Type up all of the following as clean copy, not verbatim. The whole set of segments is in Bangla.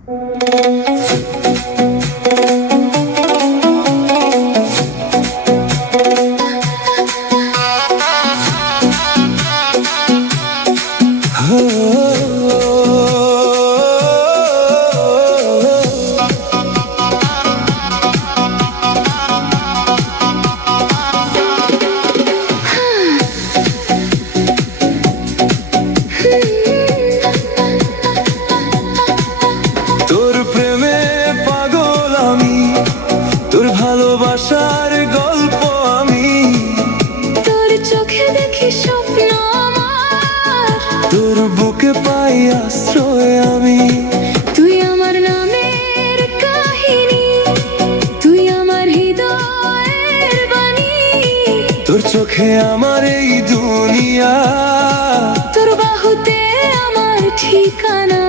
তোর প্রেমে পাগল আমি, তোর ভালোবাসার গল্প আমি, তোর চোখে দেখি স্বপ্ন আমার, তোর বুকে পাই আশ্রয় আমি। তুই আমার নামের কাহিনী, তুই আমার হৃদয়ের বাণী, তোর চোখে আমার এই দুনিয়া, তোর বাহুতে আমার ঠিকানা।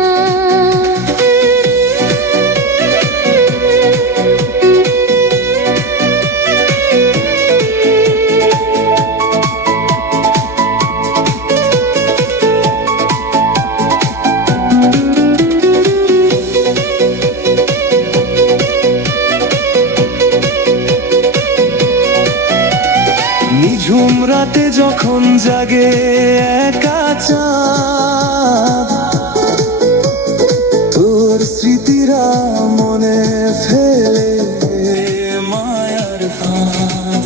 নিঝুম রাতে যখন জাগে একা চাঁদ, তোর স্মৃতিরা মনে ফেলে মায়ার ফাঁদ।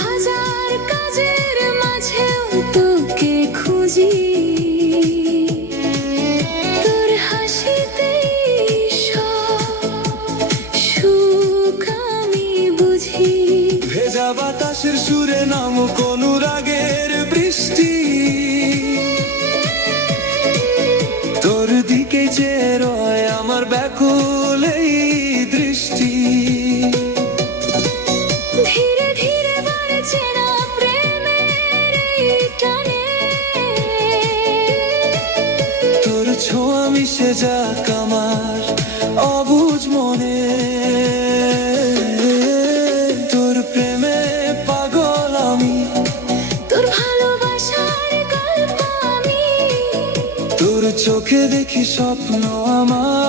হাজার কাজের মাঝেও তোকে খুঁজি, তোর হাসিতেই সব সুখ আমি বুঝি। ভেজা বাতাসের সুরে নামুক অনুরাগের বৃষ্টি, তোর দিকে চেয়ে রয় আমার ব্যাকুল এই দৃষ্টি। ধীরে ধীরে বাড়ছে না প্রেমের এই টানে, তোর ছোঁয়া মিশে যাক আমার অবুঝ মনে। তোর প্রেমে পাগল আমি, তোর ভালোবাসার গল্প আমি, তোর চোখে দেখি স্বপ্ন আমার।